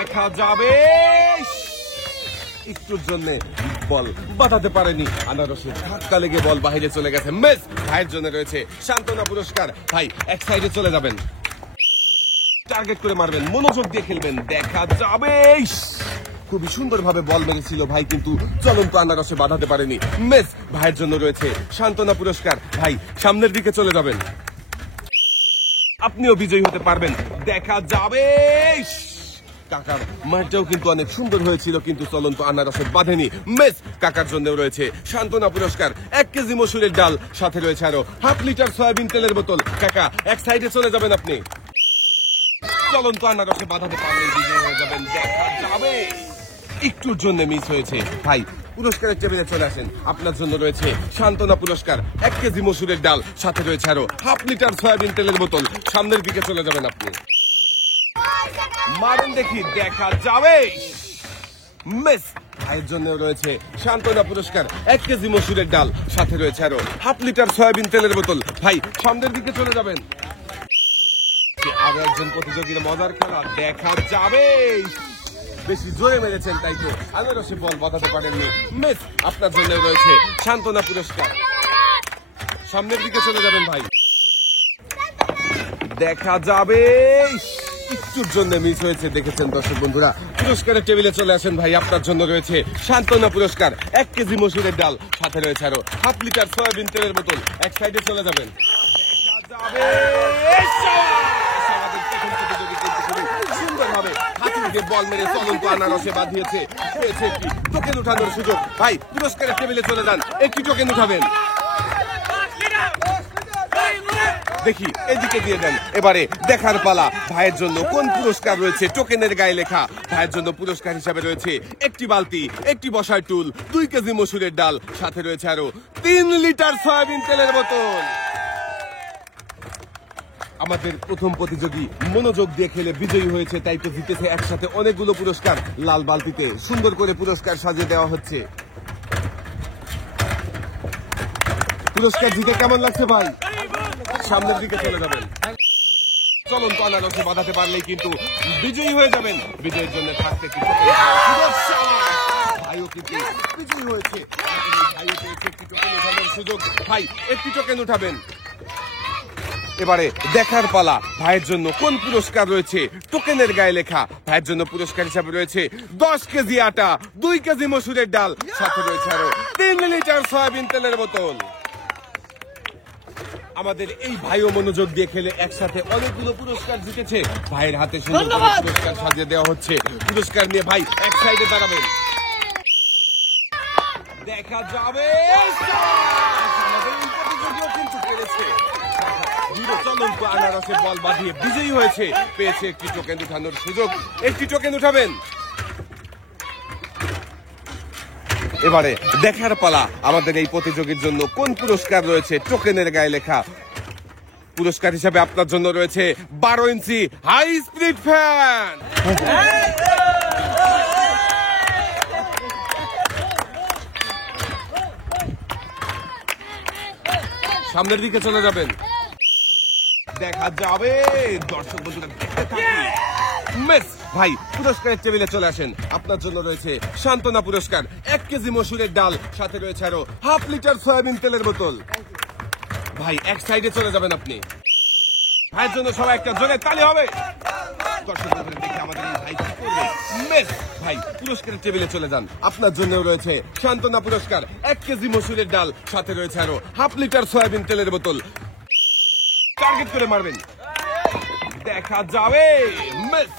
দেখা যাবে। একটুর জন্য বল বাঁধাতে পারেনি, আনারসের ধাক্কা লেগে বল বাইরে চলে গেছে। মিস। ভাইয়ের জন্য রয়েছে সান্ত্বনা পুরস্কার। ভাই এক সাইডে চলে যাবেন, টার্গেট করে মারবেন, মনোযোগ দিয়ে খেলবেন। দেখা যাবে। খুবই সুন্দরভাবে বল মেরেছিল ভাই, কিন্তু চলন্ত আনারসে বাঁধাতে পারেনি। মিস। ভাইয়ের জন্য রয়েছে সান্ত্বনা পুরস্কার। ভাই সামনের দিকে চলে যাবেন, আপনিও বিজয়ী হতে পারবেন। দেখা যাবে। কাকার মাঠটাও কিন্তু অনেক সুন্দর হয়েছিল, কিন্তু চলন্ত আনারসে বাঁধেনি। মিস। কাকার জন্য রয়েছে সান্ত্বনা পুরস্কার, 1 কেজি মসুরের ডাল, সাথে রয়েছে আরো 1/2 লিটার সয়াবিন তেলের বোতল। কাকা এক সাইডে চলে যাবেন, আপনি চলন্ত আনারসে বাঁধাতে পারলে বিজয়ী হয়ে যাবেন। দেখা যাবে। একটুর জন্য মিস হয়েছে। ভাই পুরস্কারের টেবিলে চলে আসেন, আপনার জন্য রয়েছে সান্ত্বনা পুরস্কার, 1 কেজি মসুরের ডাল, সাথে রয়েছে আরো 1/2 লিটার সয়াবিন তেলের বোতল। সামনের দিকে চলে যাবেন, আপনি মারেন দেখি। দেখা যাবে। মিস। ভাইয়ের জন্য রয়েছে সান্ত্বনা পুরস্কার, 1 কেজি মসুরের ডাল, সাথে রয়েছে আরো 1/2 লিটার সয়াবিন তেলের বোতল। ভাই সামনের দিকে চলে যাবেন। আরো একজন প্রতিযোগীর মজার খেলা। দেখা যাবে। বেশি জোরে মেরেছেন তাই তো আনারসে বল বাঁধাতে পারেননি। মিস। আপনার জন্য রয়েছে সান্ত্বনা পুরস্কার, সামনের দিকে চলে যাবেন। ভাই দেখা যাবে। একটুর জন্য মিস হয়েছে। দেখেছেন দর্শক বন্ধুরা, পুরস্কারের টেবিলে চলে আসেন। ভাই আপনার জন্য রয়েছে সান্ত্বনা পুরস্কার, 1 কেজি মসুরের ডাল, সাথে রয়েছে আরো 1/2 লিটার সয়াবিন তেলের বোতল। এক সাইডে চলে যাবেন। দেখা যাবে। সুন্দরভাবে হাতি থেকে বল মেরে চলন্ত আনারসে বাঁধিয়েছে, পেয়েছে একটি টোকেন উঠানোর সুযোগ। ভাই পুরস্কারের টেবিলে চলে যান, একটি টোকেন উঠাবেন। দেখি এদিকে দিয়ে দেন। এবারে দেখার পালা, ভাইয়ের জন্য কোন পুরস্কার রয়েছে টোকেনের গায়ে লেখা। ভাইয়ের জন্য পুরস্কার হিসাবে রয়েছে একটি বালতি, একটি বসার টুল, 2 কেজি মসুরের ডাল, সাথে রয়েছে আরো 3 লিটার সয়াবিন তেলের বোতল। আমাদের প্রথম প্রতিযোগী মনোযোগ দিয়ে খেলে বিজয়ী হয়েছে, তাই তো জিতেছে একসাথে অনেকগুলো পুরস্কার। লাল বালতিতে সুন্দর করে পুরস্কার সাজিয়ে দেওয়া হচ্ছে। পুরস্কার জিতে কেমন লাগছে ভাই? সামনের দিকে চলে যাবেন, চলন্ত আনারসে বাঁধাতে পারলেই কিন্তু বিজয়ী হয়ে যাবেন। বিজয়ের জন্য থাকতে কিছু ভাইও কিন্তু বিজয়ী হয়েছে, ভাইও পেয়েছে একটি টোকেন উঠানোর সুযোগ। ভাই একটি টোকেন উঠাবেন। এবারে দেখার পালা, ভাইয়ের জন্য কোন পুরস্কার রয়েছে টোকেনের গায়ে লেখা। ভাইয়ের জন্য পুরস্কার হিসাবে রয়েছে 10 কেজি আটা, 2 কেজি মসুরের ডাল, সাথে রয়েছে আরো 3 লিটার সয়াবিন তেলের বোতল। আমাদের এই ভাইও মনোযোগ দিয়ে খেলে একসাথে অনেকগুলো পুরস্কার জিতেছে। ভাইয়ের হাতে সুন্দর পুরস্কার সাজিয়ে দেওয়া হচ্ছে। পুরস্কার নিয়ে ভাই এক সাইডে দাঁড়াবেন। দেখা যাবে। কিন্তু পেরেছে, চলন্ত আনারসে বল বাঁধিয়ে বিজয়ী হয়েছে, পেয়েছে একটি টোকেন উঠানোর সুযোগ। একটি টোকেন উঠাবেন। এবারে দেখার পালা, আমাদের এই প্রতিযোগীর জন্য কোন পুরস্কার রয়েছে টোকেনের গায়ে লেখা। পুরস্কার হিসাবে আপনার জন্য রয়েছে 12 ইঞ্চি হাই স্পিড ফ্যান। সামনের দিকে চলে যাবেন। দেখা যাবে। দর্শক বন্ধুরা দেখতে থাকুন। মিস। ভাই পুরস্কারের টেবিলে চলে আসেন, আপনার জন্য রয়েছে সান্ত্বনা পুরস্কার, 1 কেজি মসুরের ডাল, সাথে রয়েছে আরো 1/2 লিটার সয়াবিন তেলের বোতল। ভাই এক সাইডে চলে যাবেন আপনি। ভাইয়ের জন্য সবাই একটা জোরে তালি হবে। দর্শক বন্ধুরা দেখে আমাদের এই ভাই কি করবে। মিস। ভাই পুরস্কারের টেবিলে চলে যান, আপনার জন্য রয়েছে সান্ত্বনা পুরস্কার, 1 কেজি মসুরের ডাল, সাথে রয়েছে আরো 1/2 লিটার সয়াবিন তেলের বোতল। টার্গেট করে মারবেন। দেখা যাবে। মিস।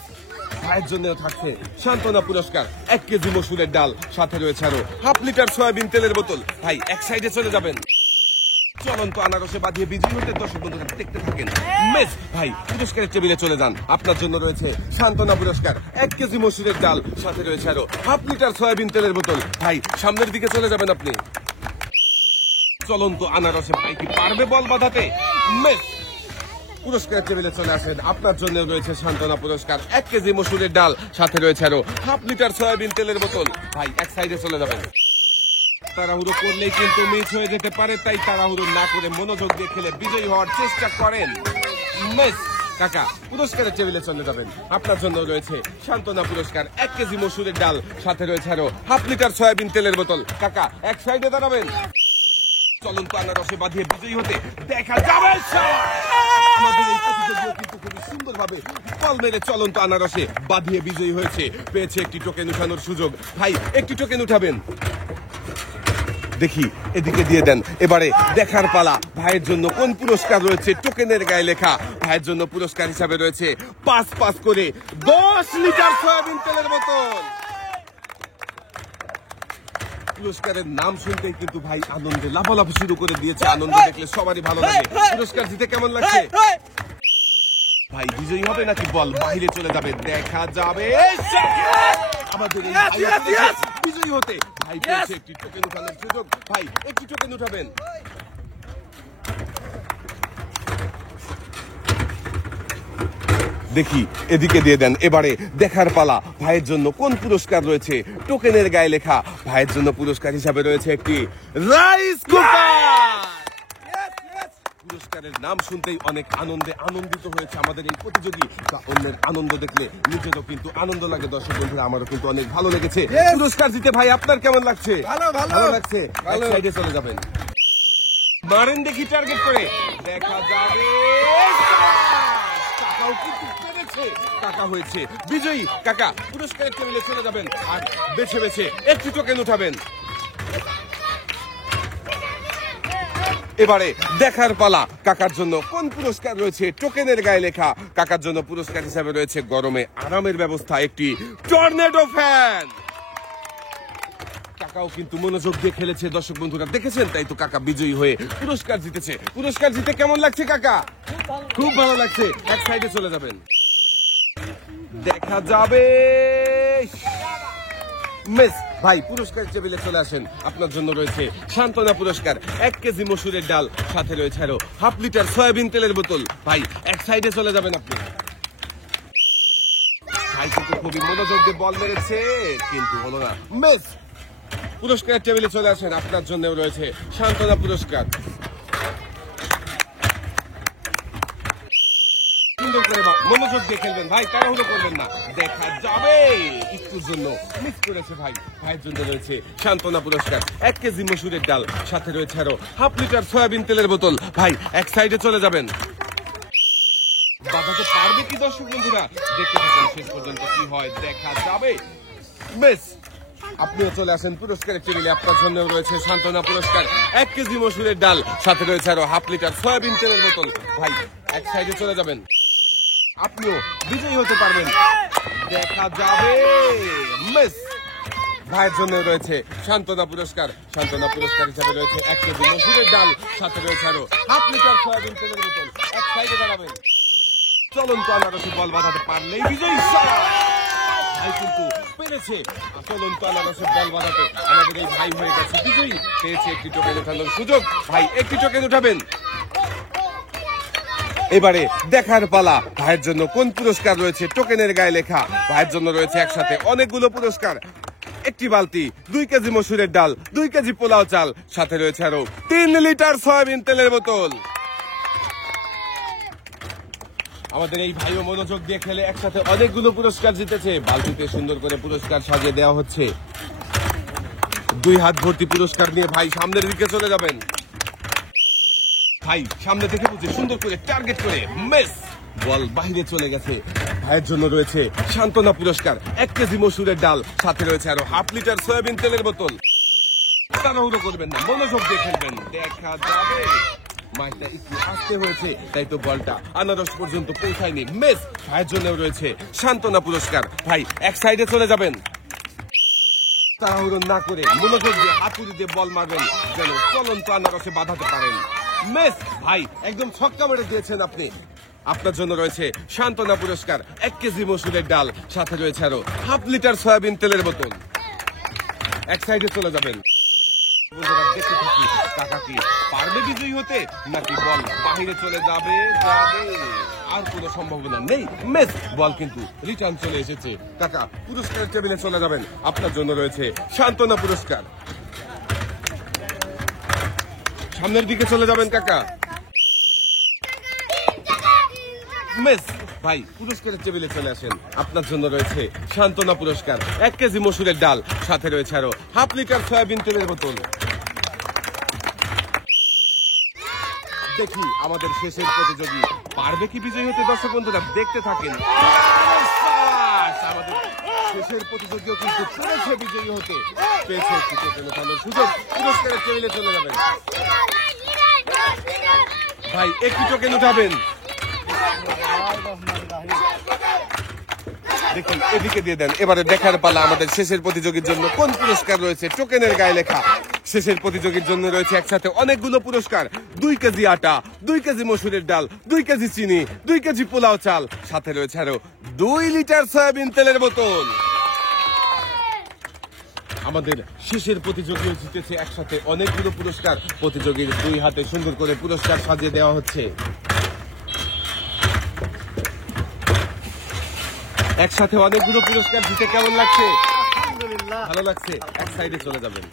ভাইয়ের জন্য থাকছে সান্ত্বনা পুরস্কার, 1 কেজি মসুরের ডাল, সাথে রয়েছে আরো 1/2 লিটার সয়াবিন তেলের বোতল। ভাই এক সাইডে চলে যাবেন। চলন্ত আনারসে বাঁধিয়ে বিজয়ী হতে দর্শক বন্ধুরা দেখতে থাকেন। মিস। ভাই পুরস্কারের টেবিলে চলে যান, আপনার জন্য রয়েছে সান্ত্বনা পুরস্কার, 1 কেজি মসুরের ডাল, সাথে রয়েছে আরো 1/2 লিটার সয়াবিন তেলের বোতল। ভাই সামনের দিকে চলে যাবেন আপনি। চলন্ত আনারসে ভাই কি পারবে বল বাঁধাতে? মিস। পুরস্কারের টেবিলে চলে আসেন, আপনার জন্য রয়েছে সান্ত্বনা পুরস্কার, 1 কেজি মসুরের ডাল, সাথে রয়েছে আরো 1/2 লিটার সয়াবিন তেলের বোতল। ভাই এক সাইডে চলে যাবেন। তাড়াহুড়ো করলেই কিন্তু মিস হয়ে যেতে পারে, তাই তাড়াহুড়ো না করে মনোযোগ দিয়ে খেলে বিজয়ী হওয়ার চেষ্টা করেন। মিস। কাকা পুরস্কারের টেবিলে চলে যাবেন। আপনার জন্য রয়েছে সান্ত্বনা পুরস্কার, 1 কেজি মসুরের ডাল, সাথে রয়েছে আরো হাফ লিটার সয়াবিন তেলের বোতল। কাকা এক সাইডে দাঁড়াবেন। চলন্ত আনারসে বাঁধিয়ে বিজয়ী হতে দেখা যাবে। আমাদের এই প্রতিযোগীও কিন্তু খুবই সুন্দরভাবে বল মেরে চলন্ত আনারসে বাঁধিয়ে বিজয়ী হয়েছে, পেয়েছে একটি টোকেন উঠানোর সুযোগ। ভাই একটি টোকেন উঠাবেন, দেখি এদিকে দিয়ে দেন। এবারে দেখার পালা, ভাইয়ের জন্য কোন পুরস্কার রয়েছে টোকেনের গায়ে লেখা। ভাইয়ের জন্য পুরস্কার হিসাবে রয়েছে 5 করে 10 লিটার সয়াবিন তেলের বোতল। পুরস্কারের নাম শুনতেই কিন্তু ভাই আনন্দে লাফালাফ শুরু করে দিয়েছে। আনন্দ দেখলে সবারই ভালো লাগে। পুরস্কার জিতে কেমন লাগছে ভাই? বিজয়ী হবে নাকি বল বাইরে চলে যাবে, দেখা যাবে। আমাদের এই বিজয়ী হতে ভাই পেয়েছে একটি টোকেন উঠানোর সুযোগ। ভাই একটি টোকেন উঠাবেন। দেখি এদিকে দিয়ে দেন। এবারে দেখার পালা, ভাইয়ের জন্য কোন পুরস্কার রয়েছে টোকেনের গায়ে লেখা। ভাইয়ের জন্য পুরস্কার হিসাবে রয়েছে একটি রাইস কুকার। পুরস্কারের নাম শুনতেই অনেক আনন্দিত হয়েছে আমাদের এই প্রতিযোগী। অন্যের আনন্দ দেখলে নিজেরও কিন্তু আনন্দ লাগে। দর্শক বন্ধুরা আমারও কিন্তু অনেক ভালো লেগেছে পুরস্কার জিতে। ভাই আপনার কেমন লাগছে? ভালো লাগছে। সাইডে চলে যাবেন, মারেন দেখি টার্গেট করে, দেখা যাবে। কাকাও কিন্তু পেরেছে, কাকা হয়েছে বিজয়ী। কাকা পুরস্কারের টেবিলে চলে যাবেন আর বেছে বেছে একটি টোকেন উঠাবেন। এবারে দেখার পালা, কাকার জন্য কোন পুরস্কার রয়েছে টোকেনের গায়ে লেখা। কাকার জন্য পুরস্কার হিসাবে রয়েছে গরমে আরামের ব্যবস্থা, একটি টর্নেডো ফ্যান। কাকাও কিন্তু মনোযোগ দিয়ে খেলেছে, দর্শক বন্ধুরা দেখেছেন, তাই তো কাকা বিজয়ী হয়ে পুরস্কার জিতেছে। পুরস্কার জিতে কেমন লাগছে কাকা? খুব ভালো লাগছে। এক সাইডে চলে যাবেন, দেখা যাবে। মিস ভাই পুরস্কার টেবিলে চলে আসেন। আপনার জন্য রয়েছে সান্ত্বনা পুরস্কার, 1 কেজি মসুরের ডাল, সাথে রয়েছে আরো হাফ লিটার সয়াবিন তেলের বোতল। ভাই এক সাইডে চলে যাবেন আপনি। ভাই কিন্তু খুবই মনোযোগ দিয়ে বল মেরেছে, কিন্তু হলো না। মিস পুরস্কারের টেবিলে চলে আসেন। আপনার জন্য রয়েছে সান্ত্বনা পুরস্কার। সুন্দর করে মনোযোগ দিয়ে খেলবেন ভাই, তাড়াহুড়ো করবেন না, দেখা যাবে। একটুর জন্য মিস করেছে ভাই। ভাইয়ের জন্য রয়েছে সান্ত্বনা পুরস্কার, 1 কেজি মসুরের ডাল, সাথে রয়েছে আরো হাফ লিটার সয়াবিন তেলের বোতল। ভাই এক সাইডে চলে যাবেন। বাধাতে পারবে কি দর্শক বন্ধুরা? দেখতে থাকেন শেষ পর্যন্ত কি হয়, দেখা যাবে। মিস আপনিও চলে আসেন পুরস্কারের টেবিলে। আপনার জন্য রয়েছে সান্ত্বনা পুরস্কার, 1 কেজি মসুরের ডাল, সাথে রয়েছে আরো হাফ লিটার সয়াবিন তেলের বোতল। ভাই এক সাইডে চলে যাবেন, আপনিও বিজয়ী হতে পারবেন, দেখা যাবে। মিস ভাইয়ের জন্য রয়েছে সান্ত্বনা পুরস্কার। সান্ত্বনা পুরস্কার হিসাবে রয়েছে 1 কেজি মসুরের ডাল, সাথে রয়েছে আরো হাফ লিটার সয়াবিন তেলের বোতল। এক সাইডে দাঁড়াবেন। চলন্ত আনারসে বল বাঁধাতে পারলেই বিজয়ী। ভাই কিন্তু পেরেছে চলন্ত আনারসে বল বাঁধাতে। আমাদের এই ভাই হয়ে গেছে বিজয়ী, পেয়েছে একটি টোকেন উঠানোর সুযোগ। ভাই একটি টোকেন উঠাবেন। এবারে দেখার পালা, ভাইয়ের জন্য কোন পুরস্কার রয়েছে টোকেনের গায়ে লেখা। ভাইয়ের জন্য রয়েছে একসাথে অনেকগুলো পুরস্কার, একটি বালতি, 2 কেজি মসুরের ডাল, 2 কেজি পোলাও চাল, সাথে রয়েছে আরো 3 লিটার সয়াবিন তেলের বোতল। আমাদের এই ভাইও মনোযোগ দিয়ে খেলে একসাথে অনেকগুলো পুরস্কার জিতেছে। বালতিতে সুন্দর করে পুরস্কার সাজিয়ে দেওয়া হচ্ছে। 2 হাত ভর্তি পুরস্কার নিয়ে ভাই সামনের দিকে চলে যাবেন। ভাই সামনে থেকে বুঝে সুন্দর করে টার্গেট করে মিস, বল বাইরে চলে গেছে। ভাইয়ের জন্য রয়েছে সান্ত্বনা পুরস্কার, 1 কেজি মসুরের ডাল, সাথে রয়েছে আরো হাফ লিটার সয়াবিন তেলের বোতল। তাড়াহুড়ো করবেন না, মনোযোগ দিয়ে খেলবেন, দেখা যাবে। মাইকটা একটু আসতে হয়েছে, তাই তো বলটা আনারস পর্যন্ত পৌঁছায়নি। মিস ভাইয়ের জন্য রয়েছে সান্ত্বনা পুরস্কার। ভাই এক সাইডে চলে যাবেন, তাড়াহুড়ো না করে মনোযোগ দিয়ে হাতুড়ি দিয়ে বল মারবেন, যেন চলন্ত আনারসে বাঁধাতে পারেন। মিস ভাই একদম ছক্কা মেরে দিয়েছেন আপনি। আপনার জন্য রয়েছে সান্ত্বনা পুরস্কার, 1 কেজি মসুরের ডাল, সাথে রয়েছে আরো হাফ লিটার সয়াবিন তেলের বোতল। এক সাইডে চলে যাবেন। দেখতে থাকি কাকা কি পারবে বিজয়ী হতে, নাকি বল বাহিরে চলে যাবে। আর কোনো সম্ভাবনা নেই। মিস বল কিন্তু রিটার্ন চলে এসেছে। কাকা পুরস্কারের টেবিলে চলে যাবেন। আপনার জন্য রয়েছে সান্ত্বনা পুরস্কার। সামনের দিকে চলে যাবেন কাকা। মিস ভাই পুরস্কারের টেবিলে চলে আসেন। আপনার জন্য রয়েছে সান্ত্বনা পুরস্কার, 1 কেজি মসুরের ডাল, সাথে রয়েছে আরো 1/2 লিটার সয়াবিন তেলের বোতল। দেখি আমাদের শেষের প্রতিযোগী পারবে কি বিজয়ী হতে? দর্শক বন্ধুরা দেখতে থাকেন। আমাদের শেষের প্রতিযোগীও কিন্তু পেরেছে বিজয়ী হতে, পেয়েছে একটি টোকেন ওঠানোর সুযোগ। পুরস্কারের টেবিলে চলে যাবেন। ভাই একটি টোকেন উঠাবেন। দেখুন এদিকে দিয়ে দেন। এবারে দেখার পালা আমাদের শেষের প্রতিযোগীর জন্য কোন পুরস্কার রয়েছে। টোকেনের গায়ে লেখা শেষের প্রতিযোগীর জন্য রয়েছে একসাথে অনেকগুলো পুরস্কার। 2 কেজি আটা, 2 কেজি মসুরের ডাল, 2 কেজি চিনি, 2 কেজি পোলাও চাল, সাথে রয়েছে আরো 2 লিটার সয়াবিন তেলের বোতল। আমাদের শেষের প্রতিযোগী জিতেছে একসাথে অনেকগুলো পুরস্কার। প্রতিযোগীর 2 হাতে সুন্দর করে পুরস্কার সাজিয়ে দেওয়া হচ্ছে। একসাথে অনেকগুলো পুরস্কার জিতে কেমন লাগছে? ভালো লাগছে। এক সাইডে চলে যাবেন।